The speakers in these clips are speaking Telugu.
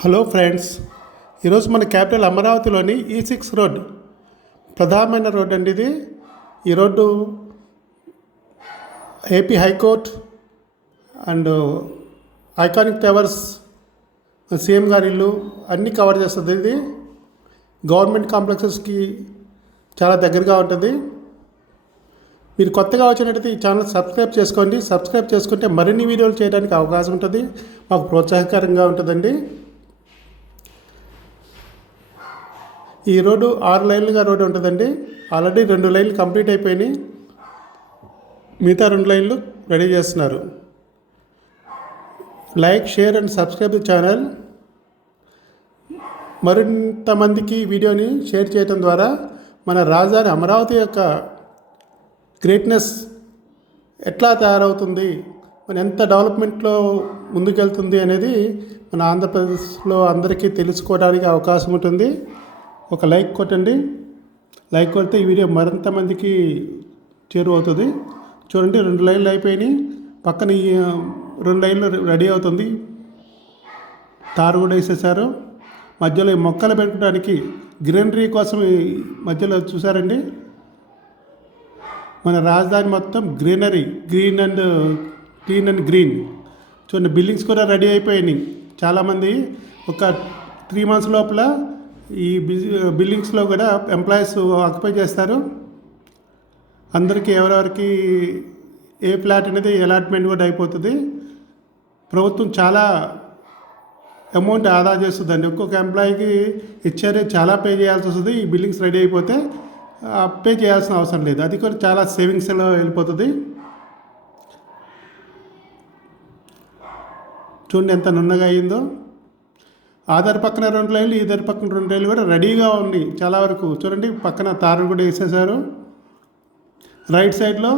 హలో ఫ్రెండ్స్ ఈరోజు మన క్యాపిటల్ అమరావతిలోని e ఈ సిక్స్ రోడ్ ప్రధానమైన రోడ్ అండి ఇది. ఈ road AP high court and iconic towers CM గారి ఇల్లు అన్నీ కవర్ చేస్తుంది ఇది. గవర్నమెంట్ కాంప్లెక్సెస్కి చాలా దగ్గరగా ఉంటుంది. మీరు కొత్తగా వచ్చినట్టయితే ఈ ఛానల్ సబ్స్క్రైబ్ చేసుకోండి. సబ్స్క్రైబ్ చేసుకుంటే మరిన్ని వీడియోలు చేయడానికి అవకాశం ఉంటుంది. మాకు ప్రోత్సాహకరంగా ఉంటుందండి. ఈ రోడ్డు ఆరు లైన్లుగా రోడ్డు ఉంటుందండి. ఆల్రెడీ రెండు లైన్లు కంప్లీట్ అయిపోయినాయి. మిగతా రెండు లైన్లు రెడీ చేస్తున్నారు. Like share and subscribe the channel మరింత మందికి వీడియోని షేర్ చేయడం ద్వారా మన రాజధాని అమరావతి యొక్క గ్రేట్నెస్ ఎట్లా తయారవుతుంది మన ఎంత డెవలప్మెంట్లో ముందుకెళ్తుంది అనేది మన ఆంధ్రప్రదేశ్లో అందరికీ తెలుసుకోవడానికి అవకాశం ఉంటుంది. ఒక లైక్ కొట్టండి. లైక్ కొడితే ఈ వీడియో మరింత మందికి చేరువవుతుంది. చూడండి రెండు లైన్లు అయిపోయినాయి. పక్కన రెండు లైన్లు రెడీ అవుతుంది. తారు కూడా వేసేసారు. మధ్యలో ఈ మొక్కలు పెట్టుకోవడానికి గ్రీనరీ కోసం మధ్యలో చూసారండి. మన రాజధాని మొత్తం greenery green and clean and green. చూడండి బిల్డింగ్స్ కూడా రెడీ అయిపోయినాయి. చాలామంది ఒక త్రీ మంత్స్ లోపల ఈ బిల్డింగ్స్లో కూడా ఎంప్లాయీస్ ఆక్యుపై చేస్తారు. అందరికీ ఎవరెవరికి ఏ ఫ్లాట్ అనేది అలాట్మెంట్ కూడా అయిపోతుంది. ప్రభుత్వం చాలా అమౌంట్ ఆదా చేస్తుందండి. ఒక్కొక్క ఎంప్లాయీకి ఇచ్చారే చాలా పే చేయాల్సి వస్తుంది. ఈ బిల్డింగ్స్ రెడీ అయిపోతే పే చేయాల్సిన అవసరం లేదు. అది కూడా చాలా సేవింగ్స్లో వెళ్ళిపోతుంది. చూడండి ఎంత నున్నగా అయిందో. ఆధార్ పక్కన రెండు లైన్లు ఈధార్ పక్కన రెండు లైన్లు కూడా రెడీగా ఉన్నాయి చాలా వరకు చూడండి పక్కన తారును కూడా వేసేసారు రైట్ సైడ్లో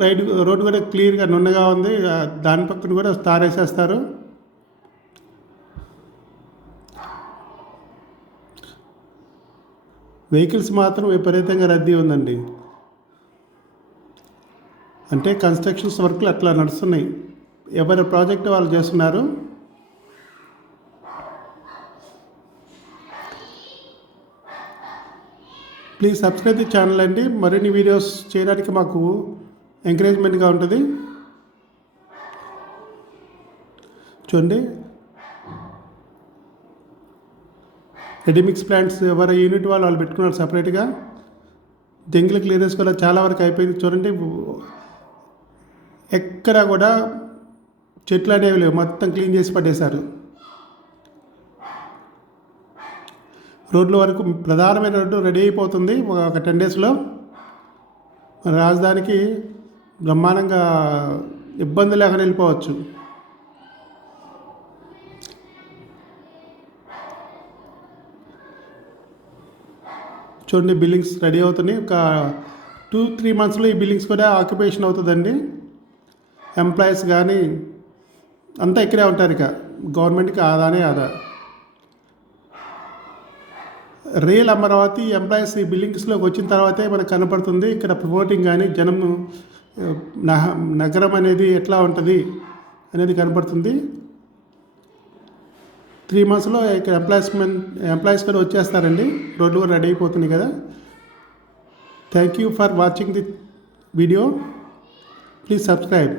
రైట్ రోడ్డు కూడా క్లియర్గా నున్నగా ఉంది. దాని పక్కన కూడా తార్ వేసేస్తారు. వెహికల్స్ మాత్రం విపరీతంగా రద్దీ ఉందండి. అంటే కన్స్ట్రక్షన్స్ వర్క్లు అట్లా నడుస్తున్నాయి. ఎవరి ప్రాజెక్ట్ వాళ్ళు చేస్తున్నారు? ప్లీజ్ సబ్స్క్రైబ్ ది ఛానల్ అండి. మరిన్ని వీడియోస్ చేయడానికి మాకు ఎంకరేజ్మెంట్గా ఉంటుంది. చూడండి. రెడీమిక్స్ ప్లాంట్స్ ఎవరి యూనిట్ వాళ్ళు వాళ్ళు పెట్టుకున్నారు సపరేట్గా దెంగిల క్లియరెన్స్ కూడా చాలా వరకు అయిపోయింది. చూడండి. ఎక్కడ కూడా చెట్లు అనేవి లేవు. మొత్తం క్లీన్ చేసి పట్టేశారు. రోడ్ల వరకు ప్రధానమైన రోడ్డు రెడీ అయిపోతుంది ఒక టెన్ డేస్లో. మన రాజధానికి బ్రహ్మాండంగా ఇబ్బంది లేకుండా వెళ్ళిపోవచ్చు. చూడండి బిల్డింగ్స్ రెడీ అవుతున్నాయి. ఒక టూ త్రీ మంత్స్లో ఈ బిల్డింగ్స్ కూడా ఆక్యుపేషన్ అవుతుందండి. ఎంప్లాయీస్ కానీ అంతా ఇక్కడే ఉంటారు ఇక. గవర్నమెంట్కి ఆదానే ఆదా. రియల్ అమరావతి ఎంప్లాయీస్ ఈ బిల్డింగ్స్లోకి వచ్చిన తర్వాతే మనకు కనపడుతుంది. ఇక్కడ ప్రమోటింగ్ కానీ జనం నగరం అనేది ఎట్లా ఉంటుంది అనేది కనపడుతుంది. త్రీ మంత్స్లో ఇక్కడ ఎంప్లాయ్స్మెంట్ ఎంప్లాయీస్ కూడా వచ్చేస్తారండి. రోడ్లు కూడా రెడీ అయిపోతున్నాయి కదా. Thank you for watching the video please subscribe